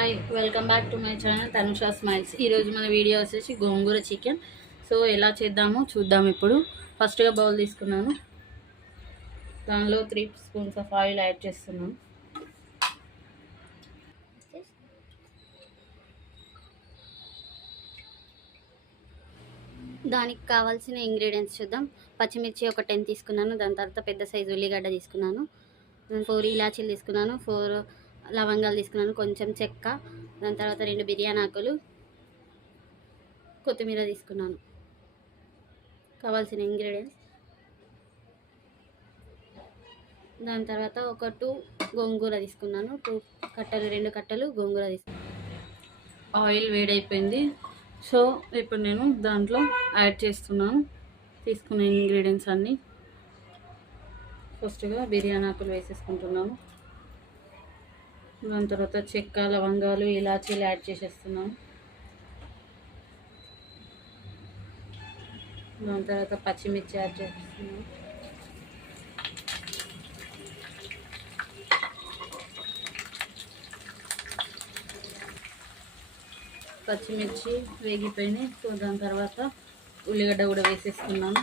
Hi, welcome back to my channel Tanusha smiles. ఈరోజు మన video వచ్చేసి గోంగూర చికెన్. సో ఎలా చేద్దామో చూద్దాం. ఇప్పుడు ఫస్ట్గా బౌల్ తీసుకున్నాను, దానిలో 3 స్పూన్స్ ఆఫ్ ఆయిల్ యాడ్ చేస్తున్నాను. దానికి కావాల్సిన ఇంగ్రీడియంట్స్ చూద్దాం. పచ్చిమిర్చి ఒక 10 తీసుకున్నాను. దాని తర్వాత పెద్ద సైజు ఉల్లిగడ్డ తీసుకున్నాను. 4 ఇలాచీలు తీసుకున్నాను. 4 లవంగాలు తీసుకున్నాను. కొంచెం చెక్క, దాని తర్వాత 2 బిర్యానీ ఆకులు, కొత్తిమీర తీసుకున్నాను. కావాల్సిన ఇంగ్రీడియంట్స్. దాని తర్వాత ఒక 2 గోంగూర తీసుకున్నాను. 2 కట్టలు గోంగూర తీసుకున్నాను. ఆయిల్ వేడైపోయింది. సో ఇప్పుడు నేను దాంట్లో యాడ్ చేస్తున్నాను తీసుకున్న ఇంగ్రీడియంట్స్ అన్నీ. ఫస్ట్గా బిర్యానీ ఆకులు వేసేసుకుంటున్నాను. దాని తర్వాత చెక్క, లవంగాలు, ఇలాచీలు యాడ్ చేసేస్తున్నాను. దాని తర్వాత పచ్చిమిర్చి యాడ్ చేస్తున్నాను. పచ్చిమిర్చి వేగిపోయినాయి. సో దాని తర్వాత ఉల్లిగడ్డ కూడా వేసేస్తున్నాను.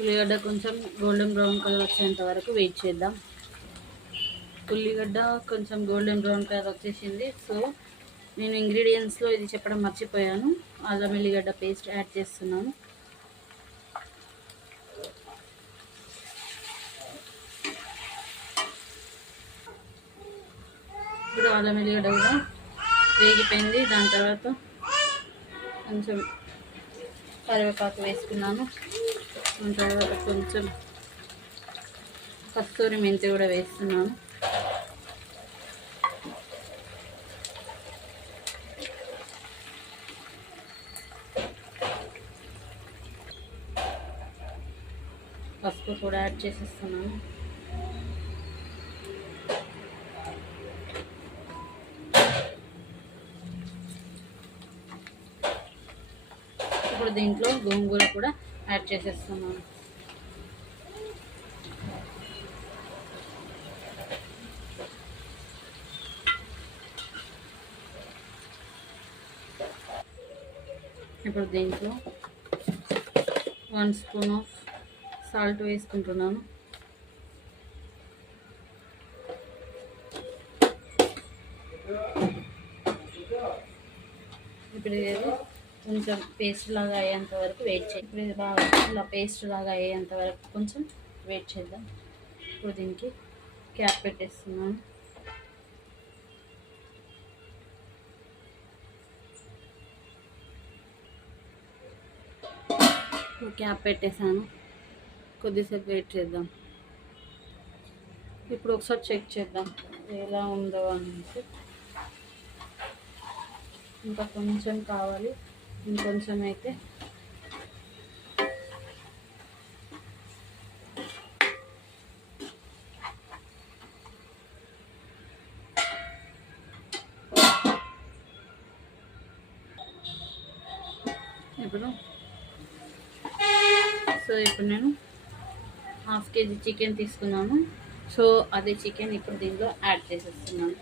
ఉల్లిగడ్డ కొంచెం గోల్డెన్ బ్రౌన్ కలర్ వచ్చేంత వరకు వెయిట్ చేద్దాం. ఉల్లిగడ్డ కొంచెం గోల్డెన్ బ్రౌన్ కలర్ వచ్చేసింది. సో నేను ఇంగ్రీడియంట్స్లో ఇది చెప్పడం మర్చిపోయాను, అల్లం ఎల్లిగడ్డ పేస్ట్ యాడ్ చేస్తున్నాను. ఇప్పుడు అల్లం ఎల్లిగడ్డ కూడా వేగిపోయింది. దాని తర్వాత కొంచెం కరివేపాకు వేసుకున్నాను. దాని తర్వాత కొంచెం కస్తూరి మెంతి కూడా వేస్తున్నాను. పసుపు కూడా యాడ్ చేసేస్తున్నాను. ఇప్పుడు దీంట్లో గోంగూర కూడా యాడ్ చేసేస్తున్నాను. ఇప్పుడు దీంట్లో 1 స్పూన్ ఆఫ్ సాల్ట్ వేసుకుంటున్నాను. ఇప్పుడు ఇది కొంచెం పేస్ట్ లాగా అయ్యేంత వరకు వెయిట్ చేయాలి. ఇప్పుడు ఇది బాగా ఇలా పేస్ట్ లాగా అయ్యేంత వరకు కొంచెం వెయిట్ చేద్దాం. ఇప్పుడు దీనికి క్యాప్ పెట్టేస్తున్నాను. క్యాప్ పెట్టేసాను. కొద్దిసేపు వెయిట్ చేద్దాం. ఇప్పుడు ఒకసారి చెక్ చేద్దాం ఎలా ఉందో అనేసి. ఇంకా కొంచెం కావాలి, ఇంకొంచెం అయితే. ఇప్పుడు నేను 1/2 కేజీ చికెన్ తీసుకున్నాను. సో అదే చికెన్ ఇప్పుడు దీనిలో యాడ్ చేసేస్తున్నాను.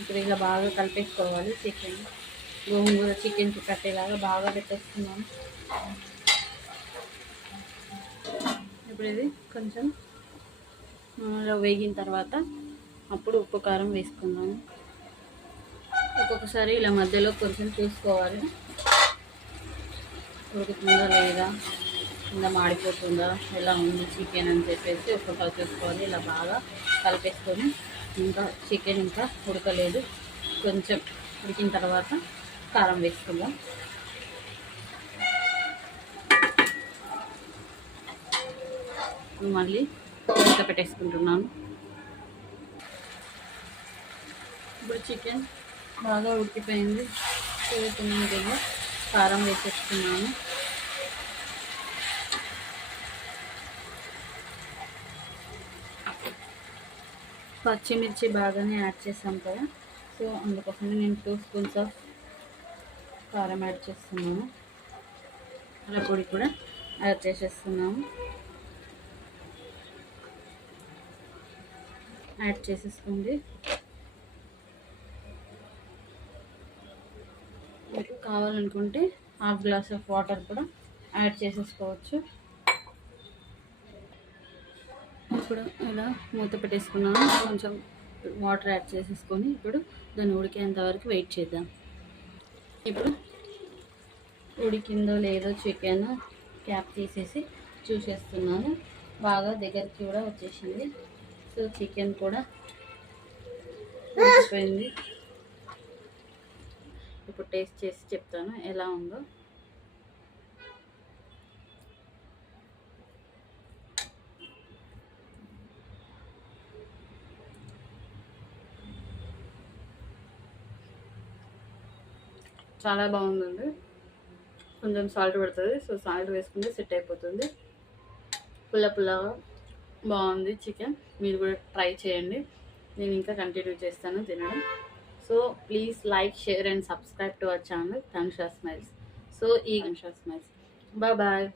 ఇప్పుడు ఇలా బాగా కలిపేసుకోవాలి. చికెన్ గోంగూర చికెన్కి కట్టేలాగా బాగా పెట్టేస్తున్నాను. ఇప్పుడు ఇది కొంచెం వేగిన తర్వాత అప్పుడు ఉప్పు కారం వేసుకున్నాను. ఒక్కొక్కసారి ఇలా మధ్యలో కొంచెం చూసుకోవాలి, ఉడుకుతుందా లేదా, కింద మాడిపోతుందా, ఎలా ఉంది చికెన్ అని చెప్పేసి ఒక్కొక్కసారి చూసుకోవాలి. ఇలా బాగా కలిపేసుకొని ఇంకా చికెన్ ఇంకా ఉడకలేదు, కొంచెం ఉడికిన తర్వాత కారం వేసుకుందాం. మళ్ళీ ఉడక పెట్టేసుకుంటున్నాను. ఇప్పుడు చికెన్ బాగా ఉడికిపోయింది. ఉడుకుతున్నాను, కారం వేసేస్తున్నాను. పచ్చిమిర్చి బాగానే యాడ్ చేసాం కదా, సో అందుకోసమే నేను 2 స్పూన్స్ ఆఫ్ కారం యాడ్ చేస్తున్నాను. పొడి కూడా యాడ్ చేసేస్తున్నాము. యాడ్ చేసేసుకోండి. మీకు కావాలనుకుంటే హాఫ్ గ్లాస్ ఆఫ్ వాటర్ కూడా యాడ్ చేసేసుకోవచ్చు. ఇప్పుడు ఇలా మూత పెట్టేసుకున్నాను. కొంచెం వాటర్ యాడ్ చేసేసుకొని ఇప్పుడు దాన్ని ఉడికేంత వరకు వెయిట్ చేద్దాం. ఇప్పుడు ఉడికిందో లేదో చికెన్ క్యాప్ తీసేసి చూసేస్తున్నాను. బాగా దగ్గరికి కూడా వచ్చేసింది. సో చికెన్ కూడా ఉడికిపోయింది. ఇప్పుడు టేస్ట్ చేసి చెప్తాను ఎలా ఉందో. చాలా బాగుందండి. కొంచెం సాల్ట్ పడుతుంది, సో సాల్ట్ వేసుకుంటే సెట్ అయిపోతుంది. పుల్లగా బాగుంది చికెన్. మీరు కూడా ట్రై చేయండి. నేను ఇంకా కంటిన్యూ చేస్తాను తినడం. So please like, share and subscribe to our channel Dhanusha smiles. So ఈ ధనుషా స్మైల్స్. బాయ్.